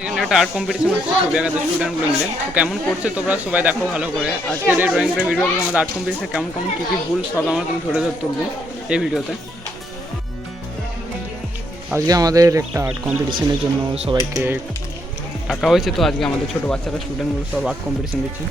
এখানে একটা art competition হচ্ছে ছবি আঁকাতে স্টুডেন্টগুলো মিলে। তো কেমন করছে তোমরা সবাই দেখো ভালো করে। আজকের এই ড্রয়িং ভিডিওতে আমাদের আর্ট কম্পিটিশনে কেমন কেমন কী কী ভুল সব আমরা তুমি ধরে তুলবো এই ভিডিওতে। আজকে আমাদের একটা আর্ট কম্পিটিশনের জন্য সবাইকে ডাকা হয়েছে। তো আজকে আমাদের ছোটো বাচ্চারা স্টুডেন্টগুলো সব আর্ট কম্পিটিশন দিচ্ছে।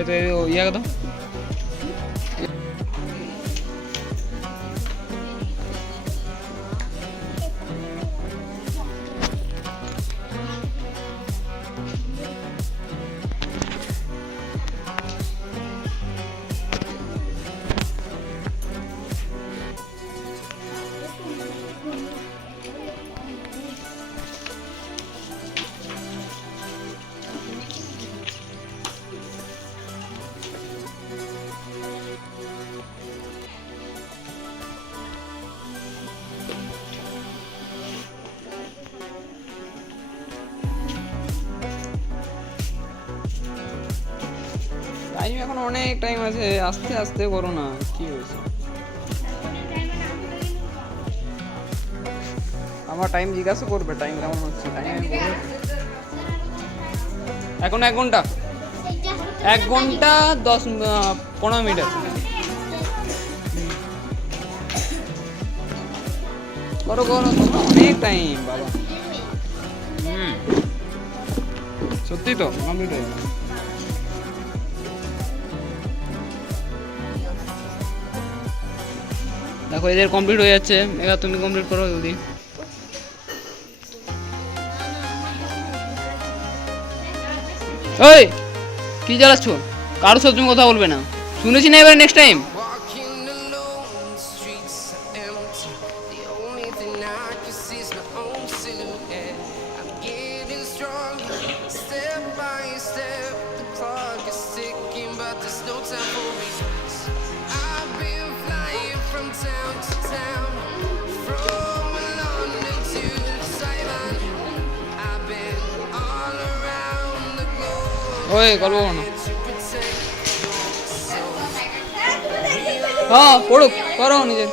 এটা ইয়ে কথা টাইম এখন অনেক টাইম আছে, আস্তে আস্তে করো না। কি হয়েছে? আমার টাইম জিজ্ঞাসা করবে টাইম কেমন হচ্ছে। টাইম এখন 1 ঘন্টা 1 ঘন্টা 10-15 মিনিট আছে। করো করো, অনেক টাইম বাবা। সত্যি তো কমপ্লিট হয়ে যাবে। দেখো এদের কমপ্লিট হয়ে যাচ্ছে, এবার তুমি কমপ্লিট করো জলদি। ওই কি জ্বালাচ্ছ? কারোর সাথে তুমি কথা বলবে না, শুনেছি না? এবার নেক্সট টাইম ওই গল্প করো না। হ্যাঁ পড়ুক, করো নিজের।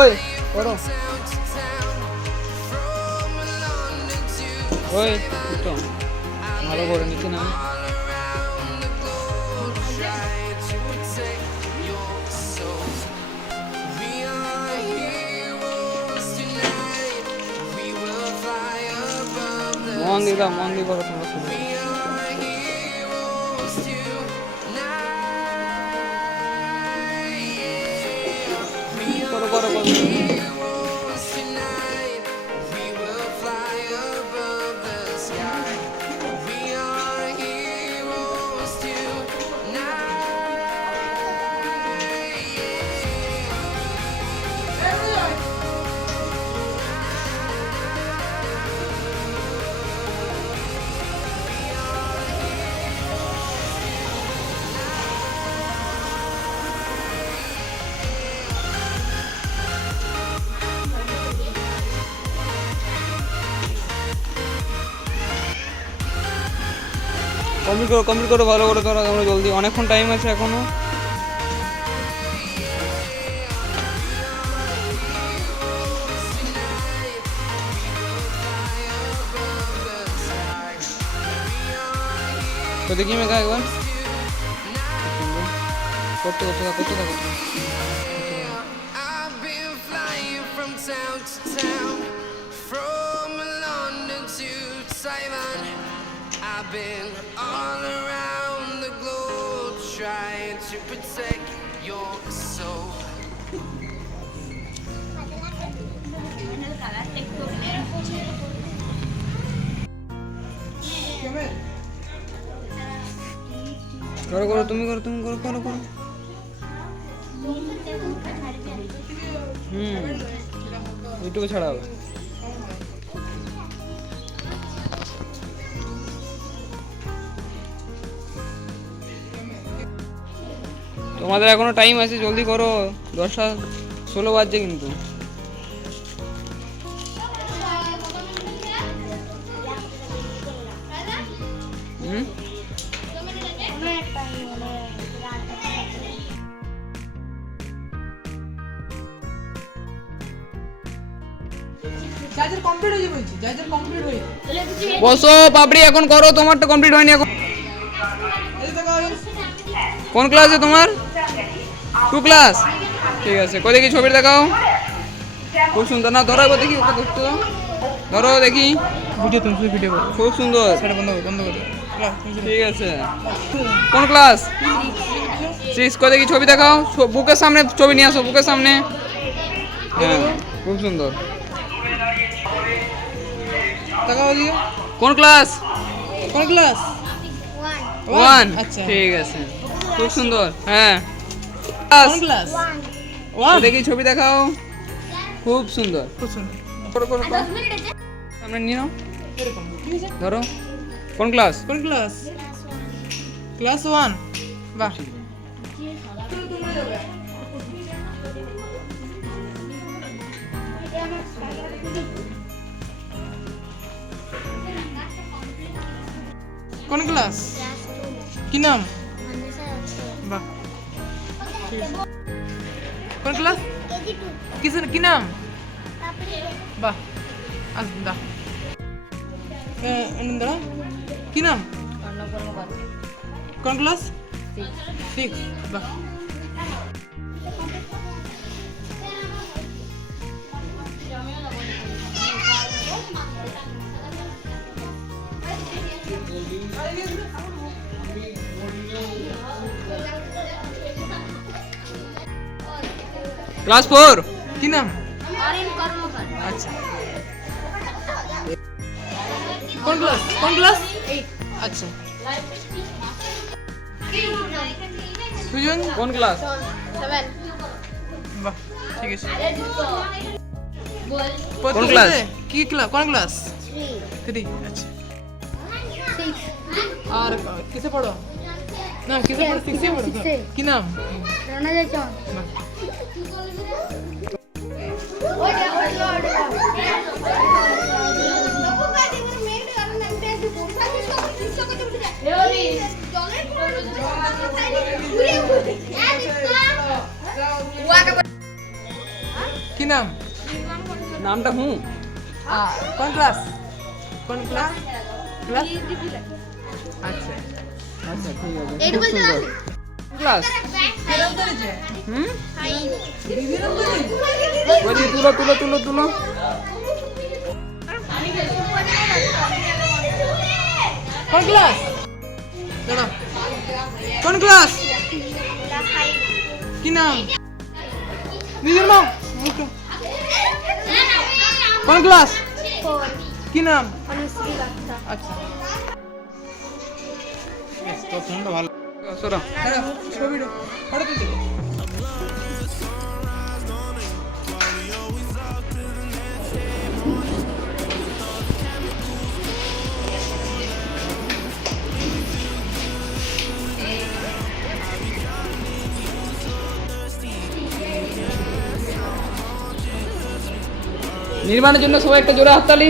ওই করো, ওই তো ভালো করে নিচে না। মন দিলাম, মন দিয়ে করো তোমরা শুরু। করো করো করো। কমপ্লিট করো ভালো করে। তোমরা জলদি, অনেকক্ষণ টাইম আছে এখনো। তো দেখি মেঘা একবার করতে করতে করতে থাকো। I've been flying from town to town, from London to Taiwan. I've been all around the globe trying to protect your soul. করো করো তুমি করো তুমি করো করো করো। ইউটিউবে ছাড়া হবে। তোমাদের এখনো টাইম আছে, জলদি করো, 10:16 বাজছে কিন্তু। চার্জার কমপ্লিট হয়ে যাবে, বলছি চার্জার কমপ্লিট হয়ে যাবে। বসো পাপড়ি, এখন করো, তোমারটা কমপ্লিট হয়নি এখন। এই দেখো কোন ক্লাসে তোমার? 2 ক্লাস, ঠিক আছে। কই দেখি ছবিটা দেখাও, খুব সুন্দর। না ধরো একবার দেখি, ওকে দেখতে দাও, ধরো দেখি। ভিডিও তুমি ভিডিও করো, খুব সুন্দর, সেটা বন্ধ করো, বন্ধ করো। ঠিক আছে। কোন ক্লাস? 6। কই দেখি ছবি দেখাও, বুকের সামনে ছবি নিয়ে আসো, বুকের সামনে। হ্যাঁ খুব সুন্দর। তাকাও দিও। কোন ক্লাস? কোন ক্লাস? 1। আচ্ছা, ঠিক আছে, খুব সুন্দর। হ্যাঁ কোন ক্লাস? কই দেখি ছবি দেখাও, খুব সুন্দর। খুব সুন্দর। করো করো করো। সামনে নিয়ে নাও, এরকম ঠিক আছে। ধরো। কোন ক্লাস? কোন ক্লাস? ক্লাস 1। বাহ, কোন ক্লাস? কি নাম? বাহ, ঠিক আছে। কোন ক্লাস? কিসের কি নাম? বাহ, আজ দা দাঁড়া, কি নাম? কোন ক্লাস? 6। বাহ, ক্লাস 4। কি নাম? আচ্ছা, কোন ক্লাস? কোন ক্লাস? 8। আচ্ছা, সুজন কোন ক্লাস? বাহ, ঠিক আছে। কোন ক্লাস? কি ক্লাস? কোন ক্লাস? 3। আচ্ছা, আর কিসে পড়ো? না কিসে পড়ো? 6 এ পড়ো। কি নাম? বাহ, কি নাম? নামটা কোন ক্লাস? কোন ক্লাস? ক্লাস? আচ্ছা, আচ্ছা ঠিক আছে, খুব সুন্দর। ক্লাস ওই যে তুলো তুলো তুলো তুলো। কোন ক্লাস? দাঁড়াও, কোন ক্লাস? কি নাম? নিজের নাম? কোন ক্লাস? কি নাম? আচ্ছা, তো ফোনটা ভালো। সরো। দাঁড়াও, ছবিটা ফটো তুলতে দে। নির্মাণের জন্য সবাই একটা জোরে হাততালি।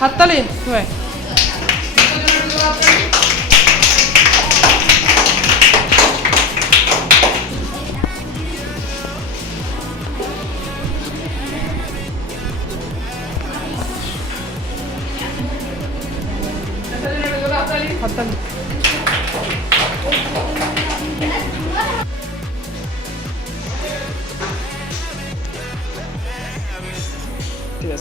হাততালি সবাই। হাততালি